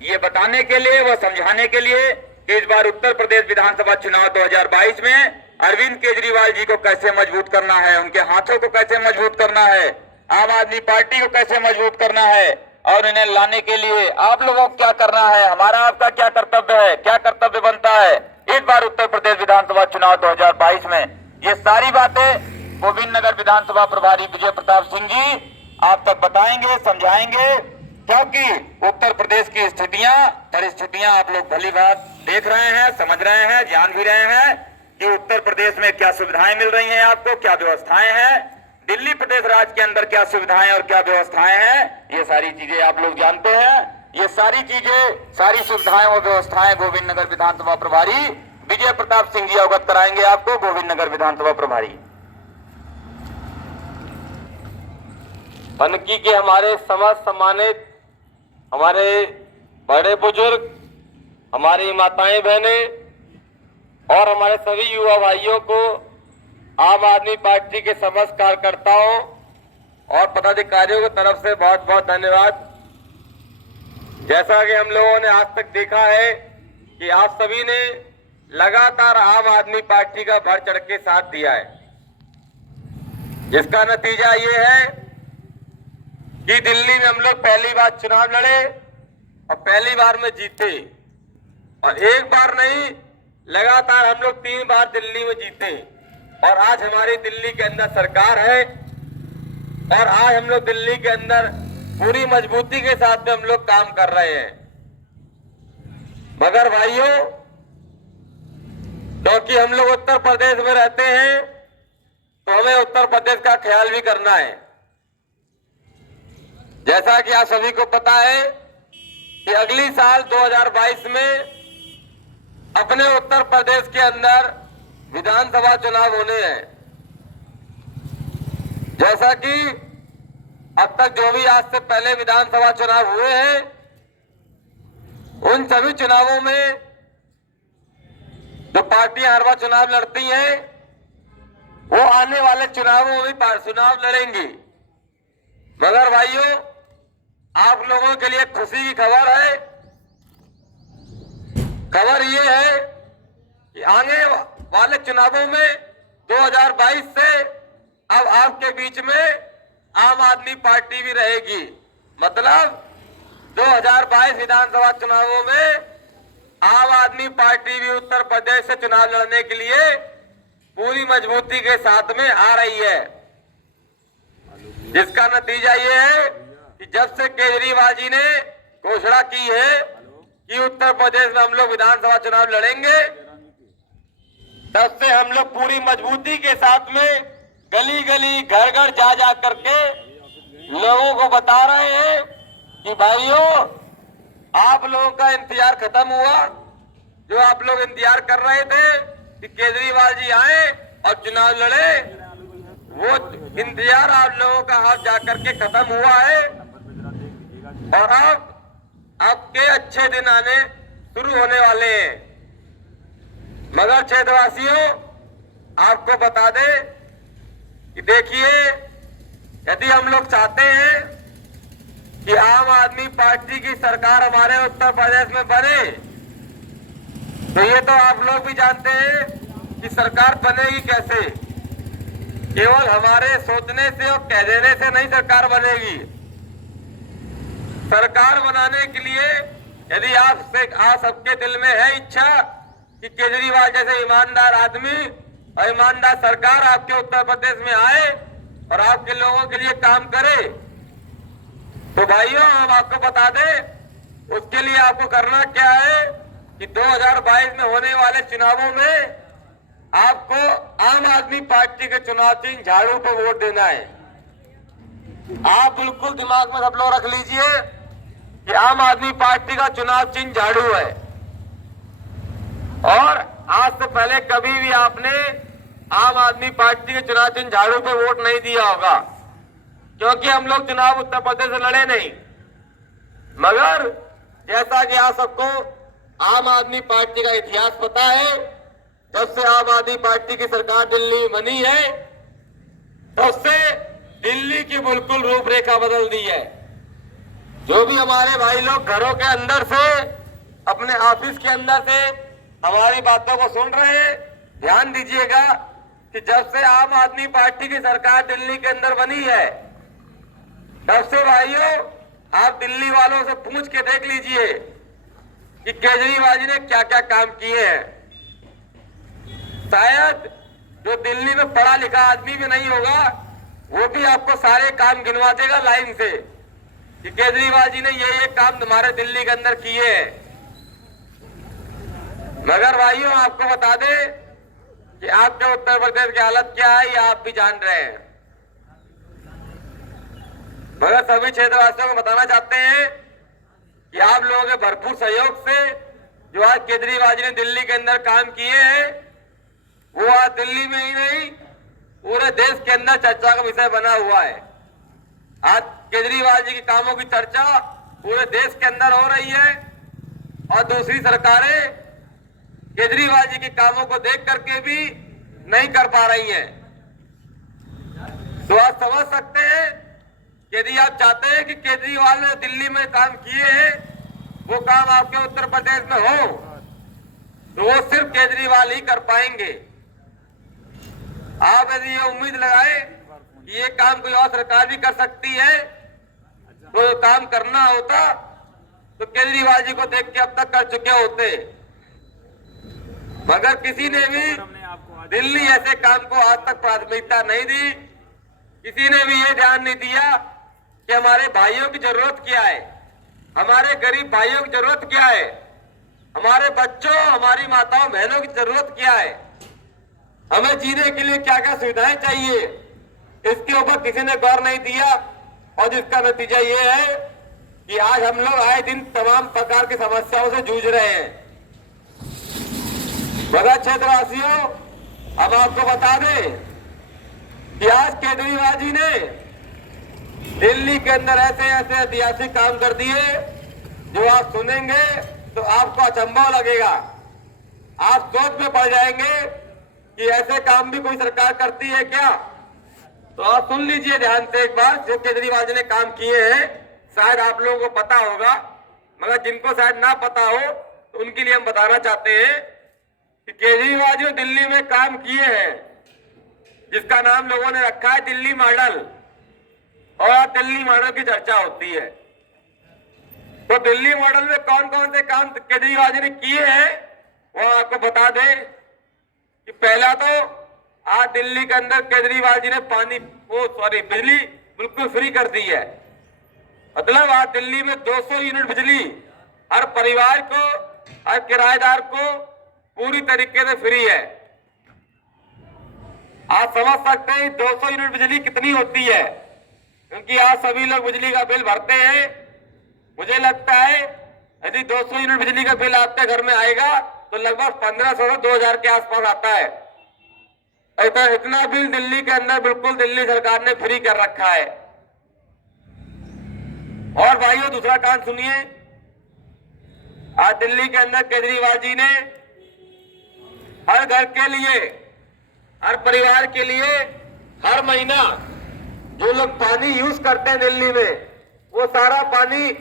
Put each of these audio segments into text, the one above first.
ये बताने के लिए व समझाने के लिए कि इस बार उत्तर प्रदेश विधानसभा चुनाव 2022 में अरविंद केजरीवाल जी को कैसे मजबूत करना है, उनके हाथों को कैसे मजबूत करना है, आम आदमी पार्टी को कैसे मजबूत करना है और इन्हें लाने के लिए आप लोगों को क्या करना है, हमारा आपका क्या कर्तव्य है, क्या कर्तव्य बनता है इस बार उत्तर प्रदेश विधानसभा चुनाव 2022 में, ये सारी बातें गोविंद नगर विधानसभा प्रभारी विजय प्रताप सिंह जी आप तक बताएंगे, समझाएंगे। क्योंकि उत्तर प्रदेश की परिस्थितियां आप लोग भली बात देख रहे हैं, समझ रहे हैं, जान भी रहे हैं कि उत्तर प्रदेश में क्या सुविधाएं मिल रही हैं आपको, क्या व्यवस्थाएं हैं, दिल्ली प्रदेश राज्य के अंदर क्या सुविधाएं और क्या व्यवस्थाएं हैं, ये सारी चीजें आप लोग जानते हैं। ये सारी चीजें, सारी सुविधाएं और व्यवस्थाएं गोविंद नगर विधानसभा प्रभारी विजय प्रताप सिंह जी अवगत कराएंगे आपको। गोविंद नगर विधानसभा प्रभारी। बनकी के हमारे समस्त सम्मानित हमारे बड़े बुजुर्ग, हमारी माताएं बहनें और हमारे सभी युवा भाइयों को आम आदमी पार्टी के समस्त कार्यकर्ताओं और पदाधिकारियों की तरफ से बहुत बहुत धन्यवाद। जैसा कि हम लोगों ने आज तक देखा है कि आप सभी ने लगातार आम आदमी पार्टी का बढ़ चढ़ के साथ दिया है, जिसका नतीजा ये है कि दिल्ली में हम लोग पहली बार चुनाव लड़े और पहली बार में जीते, और एक बार नहीं लगातार हम लोग 3 बार दिल्ली में जीते, और आज हमारी दिल्ली के अंदर सरकार है और आज हम लोग दिल्ली के अंदर पूरी मजबूती के साथ में हम लोग काम कर रहे हैं। मगर भाइयों, क्योंकि हम लोग उत्तर प्रदेश में रहते हैं तो हमें उत्तर प्रदेश का ख्याल भी करना है। जैसा कि आप सभी को पता है कि अगली साल 2022 में अपने उत्तर प्रदेश के अंदर विधानसभा चुनाव होने हैं। जैसा कि अब तक जो भी आज से पहले विधानसभा चुनाव हुए हैं, उन सभी चुनावों में जो पार्टियां हर बार चुनाव लड़ती हैं, वो आने वाले चुनावों में भी चुनाव लड़ेंगी। मगर भाइयों, आप लोगों के लिए खुशी की खबर है। खबर ये है कि आने वाले चुनावों में 2022 से अब आपके बीच में आम आदमी पार्टी भी रहेगी। मतलब 2022 विधानसभा चुनावों में आम आदमी पार्टी भी उत्तर प्रदेश से चुनाव लड़ने के लिए पूरी मजबूती के साथ में आ रही है, जिसका नतीजा ये है कि जब से केजरीवाल जी ने घोषणा की है कि उत्तर प्रदेश में हम लोग विधानसभा चुनाव लड़ेंगे, तब से हम लोग पूरी मजबूती के साथ में गली गली, घर घर जा करके लोगों को बता रहे हैं कि भाइयों, आप लोगों का इंतजार खत्म हुआ। जो आप लोग इंतजार कर रहे थे कि केजरीवाल जी आए और चुनाव लड़े, वो इंतजार आप लोगों का आज जाकर के खत्म हुआ है, और अब आपके अच्छे दिन आने शुरू होने वाले हैं। मगर क्षेत्रवासियों, आपको बता दें कि देखिए, यदि हम लोग चाहते हैं कि आम आदमी पार्टी की सरकार हमारे उत्तर प्रदेश में बने, तो ये तो आप लोग भी जानते हैं कि सरकार बनेगी कैसे। केवल हमारे सोचने से और कह देने से नहीं सरकार बनेगी। सरकार बनाने के लिए यदि आप सबके दिल में है इच्छा कि केजरीवाल जैसे ईमानदार आदमी और ईमानदार सरकार आपके उत्तर प्रदेश में आए और आपके लोगों के लिए काम करे, तो भाइयों, हम आपको बता दें उसके लिए आपको करना क्या है कि 2022 में होने वाले चुनावों में आपको आम आदमी पार्टी के चुनाव चिन्ह झाड़ू को वोट देना है। आप बिल्कुल दिमाग में सब लोग रख लीजिए कि आम आदमी पार्टी का चुनाव चिन्ह झाड़ू है, और आज से पहले कभी भी आपने आम आदमी पार्टी के चुनाव चिन्ह झाड़ू पे वोट नहीं दिया होगा, क्योंकि हम लोग चुनाव उत्तर प्रदेश से लड़े नहीं। मगर जैसा कि आप सबको आम आदमी पार्टी का इतिहास पता है, जब से आम आदमी पार्टी की सरकार दिल्ली में बनी है, तब से दिल्ली की बिल्कुल रूपरेखा बदल दी है। जो भी हमारे भाई लोग घरों के अंदर से, अपने ऑफिस के अंदर से हमारी बातों को सुन रहे हैं, ध्यान दीजिएगा कि जब से आम आदमी पार्टी की सरकार दिल्ली के अंदर बनी है, तब से भाइयों आप दिल्ली वालों से पूछ के देख लीजिए कि केजरीवाल जी ने क्या क्या काम किए हैं। शायद जो दिल्ली में पढ़ा लिखा आदमी भी नहीं होगा, वो भी आपको सारे काम गिनवा देगा लाइन से कि केजरीवाल जी ने ये काम तुम्हारे दिल्ली के अंदर किए हैं। मगर भाइयों आपको बता दें कि आपके उत्तर प्रदेश की हालत क्या है, ये आप भी जान रहे हैं। मगर सभी क्षेत्रवासियों को बताना चाहते हैं कि आप लोगों के भरपूर सहयोग से जो आज केजरीवाल जी ने दिल्ली के अंदर काम किए हैं, वो आज दिल्ली में ही नहीं पूरे देश के अंदर चर्चा का विषय बना हुआ है। आज केजरीवाल जी के कामों की चर्चा पूरे देश के अंदर हो रही है और दूसरी सरकारें केजरीवाल जी के कामों को देख करके भी नहीं कर पा रही हैं। तो आप समझ सकते हैं, यदि आप चाहते हैं कि केजरीवाल ने दिल्ली में काम किए हैं वो काम आपके उत्तर प्रदेश में हो, तो वो सिर्फ केजरीवाल ही कर पाएंगे। आप यदि ये उम्मीद लगाए कि ये काम कोई और सरकार भी कर सकती है, तो काम करना होता तो केजरीवाल जी को देख के अब तक कर चुके होते। मगर किसी ने भी दिल्ली ऐसे काम को आज तक प्राथमिकता नहीं दी, किसी ने भी ये ध्यान नहीं दिया कि हमारे भाइयों की जरूरत क्या है, हमारे गरीब भाइयों की जरूरत क्या है, हमारे बच्चों, हमारी माताओं बहनों की जरूरत क्या है, हमें जीने के लिए क्या क्या सुविधाएं चाहिए, इसके ऊपर किसी ने गौर नहीं दिया। और जिसका नतीजा ये है कि आज हम लोग आए दिन तमाम प्रकार की समस्याओं से जूझ रहे हैं। मगर क्षेत्रवासियों, हम आपको बता दें कि आज केजरीवाल जी ने दिल्ली के अंदर ऐसे ऐसे ऐतिहासिक काम कर दिए जो आप सुनेंगे तो आपको अचंभव लगेगा, आप सोच में पड़ जाएंगे कि ऐसे काम भी कोई सरकार करती है क्या। तो आप सुन लीजिए ध्यान से एक बार, जो केजरीवाल जी ने काम किए हैं शायद आप लोगों को पता होगा, मगर जिनको शायद ना पता हो तो उनके लिए हम बताना चाहते हैं कि केजरीवाल जी दिल्ली में काम किए हैं जिसका नाम लोगों ने रखा है दिल्ली मॉडल, और दिल्ली मॉडल की चर्चा होती है। तो दिल्ली मॉडल में कौन कौन से काम केजरीवाल जी ने किए हैं वो आपको बता दें कि पहला तो आज दिल्ली के अंदर केजरीवाल जी ने बिजली बिल्कुल फ्री कर दी है। मतलब आज दिल्ली में 200 यूनिट बिजली हर परिवार को, हर किराएदार को पूरी तरीके से फ्री है। आप समझ सकते हैं 200 यूनिट बिजली कितनी होती है, क्योंकि आज सभी लोग बिजली का बिल भरते हैं। मुझे लगता है यदि 200 यूनिट बिजली का बिल आपके घर में आएगा तो लगभग 1500 से 2000 के आसपास आता है। इतना बिल दिल्ली के अंदर बिल्कुल दिल्ली सरकार ने फ्री कर रखा है। और भाइयों दूसरा काम सुनिए, आज दिल्ली के अंदर केजरीवाल जी ने हर घर के लिए, हर परिवार के लिए हर महीना जो लोग पानी यूज करते हैं दिल्ली में, वो सारा पानी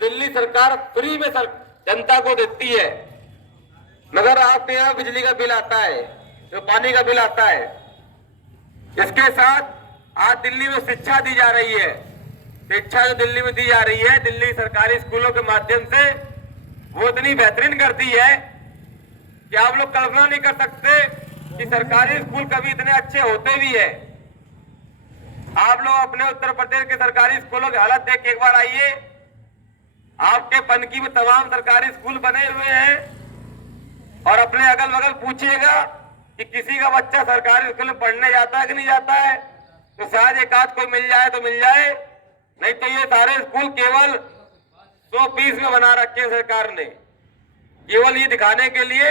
दिल्ली सरकार फ्री में जनता को देती है। मगर आपके यहाँ बिजली का बिल आता है, जो पानी का बिल आता है। इसके साथ आज दिल्ली में शिक्षा दी जा रही है। शिक्षा जो दिल्ली में दी जा रही है दिल्ली सरकारी स्कूलों के माध्यम से, वो इतनी बेहतरीन कर दी है कि आप लोग कल्पना नहीं कर सकते कि सरकारी स्कूल कभी इतने अच्छे होते भी है। आप लोग अपने उत्तर प्रदेश के सरकारी स्कूलों की हालत देख के एक बार आइए। आपके पनकी में तमाम सरकारी स्कूल बने हुए हैं और अपने अगल बगल पूछिएगा कि किसी का बच्चा सरकारी स्कूल में पढ़ने जाता है कि नहीं जाता है, तो शायद एक आध कोई मिल जाए तो मिल जाए, नहीं तो ये सारे स्कूल केवल 100 पीस में बना रखे हैं सरकार ने, केवल ये दिखाने के लिए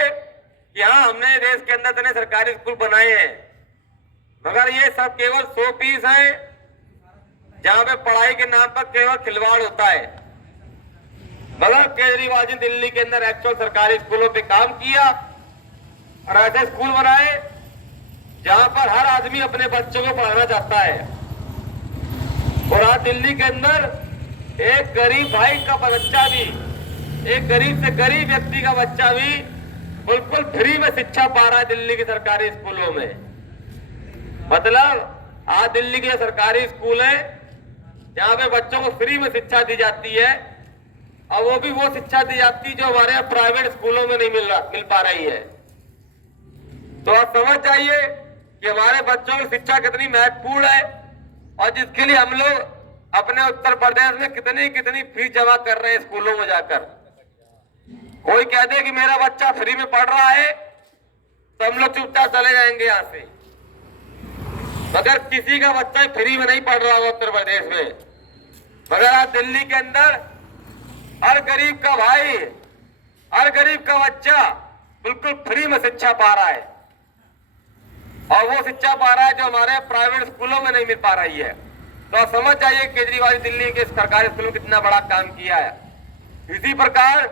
कि हाँ हमने देश के अंदर इतने सरकारी स्कूल बनाए हैं। मगर ये सब केवल 100 पीस है, जहां पे पढ़ाई के नाम पर केवल खिलवाड़ होता है। मगर केजरीवाल जी दिल्ली के अंदर एक्चुअल सरकारी स्कूलों पे काम किया और ऐसे स्कूल बनाए जहां पर हर आदमी अपने बच्चों को पढ़ाना चाहता है। और आज दिल्ली के अंदर एक गरीब भाई का बच्चा भी, एक गरीब से गरीब व्यक्ति का बच्चा भी बिल्कुल फ्री में शिक्षा पा रहा है दिल्ली के सरकारी स्कूलों में। मतलब आज दिल्ली के सरकारी स्कूल है जहां पे बच्चों को फ्री में शिक्षा दी जाती है, और वो भी वो शिक्षा दी जाती है जो हमारे यहाँ प्राइवेट स्कूलों में नहीं मिल पा रही है। तो आप समझ जाइए कि हमारे बच्चों की शिक्षा कितनी महत्वपूर्ण है, और जिसके लिए हम लोग अपने उत्तर प्रदेश में कितनी कितनी फीस जमा कर रहे हैं स्कूलों में जाकर। कोई कह दे कि मेरा बच्चा फ्री में पढ़ रहा है तो हम लोग चुपचाप चले जाएंगे यहाँ से, मगर किसी का बच्चा फ्री में नहीं पढ़ रहा होगा उत्तर प्रदेश में। मगर आज दिल्ली के अंदर हर गरीब का भाई, हर गरीब का बच्चा बिल्कुल फ्री में शिक्षा पा रहा है, और वो शिक्षा पा रहा है जो हमारे प्राइवेट स्कूलों में नहीं मिल पा रही है। तो आप समझ जाइए केजरीवाल दिल्ली के सरकारी स्कूलों में कितना बड़ा काम किया है। इसी प्रकार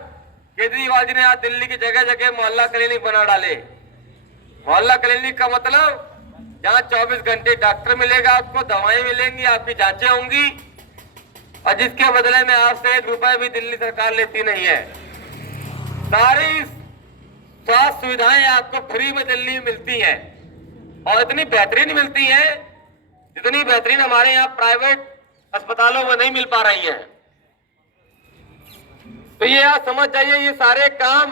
केजरीवाल जी ने आज दिल्ली की जगह जगह मोहल्ला क्लिनिक बना डाले। मोहल्ला क्लिनिक का मतलब जहाँ 24 घंटे डॉक्टर मिलेगा, आपको दवाएं मिलेंगी, आपकी जांचें होंगी, और जिसके बदले में आपसे 1 रुपए भी दिल्ली सरकार लेती नहीं है। सारी स्वास्थ्य सुविधाएं आपको फ्री में दिल्ली में मिलती हैं, और इतनी बेहतरीन मिलती हैं जितनी बेहतरीन हमारे यहाँ प्राइवेट अस्पतालों में नहीं मिल पा रही है। तो ये आप समझ जाइए, ये सारे काम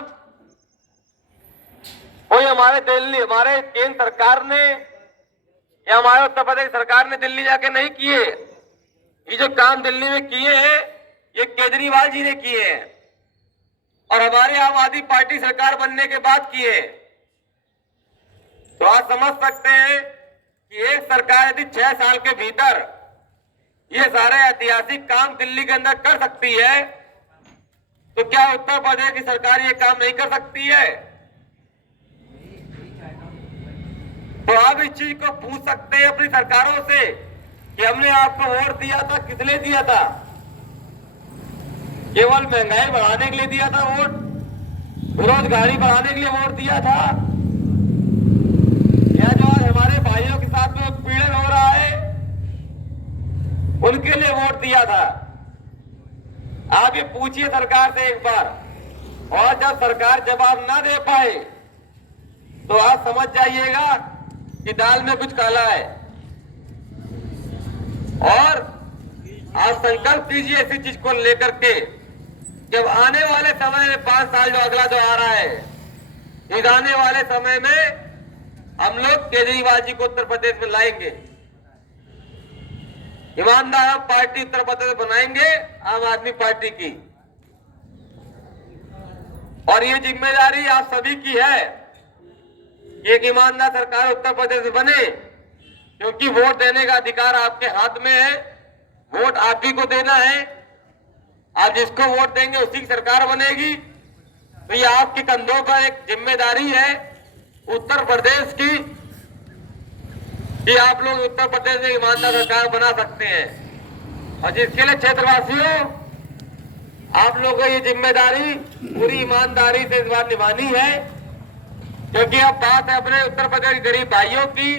कोई हमारे दिल्ली, हमारे केंद्र सरकार ने या हमारे उत्तर प्रदेश सरकार ने दिल्ली जाके नहीं किए। ये जो काम दिल्ली में किए हैं ये केजरीवाल जी ने किए हैं, और हमारे आम आदमी पार्टी सरकार बनने के बाद किए। तो आप समझ सकते हैं कि एक सरकार यदि 6 साल के भीतर ये सारे ऐतिहासिक काम दिल्ली के अंदर कर सकती है, तो क्या उत्तर प्रदेश की सरकार ये काम नहीं कर सकती है? तो आप इस चीज को पूछ सकते हैं अपनी सरकारों से कि हमने आपको वोट दिया था, किस लिए दिया था? केवल महंगाई बढ़ाने के लिए दिया था वोट? बेरोजगारी बढ़ाने के लिए वोट दिया था? या जो आज हमारे भाइयों के साथ में उत्पीड़न हो रहा है उनके लिए वोट दिया था? आप ये पूछिए सरकार से एक बार, और जब सरकार जवाब ना दे पाए तो आप समझ जाइएगा कि दाल में कुछ काला है। और आप संकल्प कीजिए ऐसी चीज को लेकर के, जब आने वाले समय में 5 साल जो अगला जो आ रहा है, इस आने वाले समय में हम लोग केजरीवाल जी को उत्तर प्रदेश में लाएंगे, ईमानदार हम पार्टी उत्तर प्रदेश बनाएंगे, आम आदमी पार्टी की। और ये जिम्मेदारी आप सभी की है, एक ईमानदार सरकार उत्तर प्रदेश में बने, क्योंकि वोट देने का अधिकार आपके हाथ में है। वोट आप ही को देना है, आप जिसको वोट देंगे उसी की सरकार बनेगी। तो ये आपके कंधों पर एक जिम्मेदारी है उत्तर प्रदेश की, कि आप लोग उत्तर प्रदेश में ईमानदार सरकार बना सकते हैं। और जिसके लिए क्षेत्रवासियों आप लोगों को ये जिम्मेदारी पूरी ईमानदारी से इस बार निभानी है, क्योंकि अब बात है अपने उत्तर प्रदेश के गरीब भाइयों की,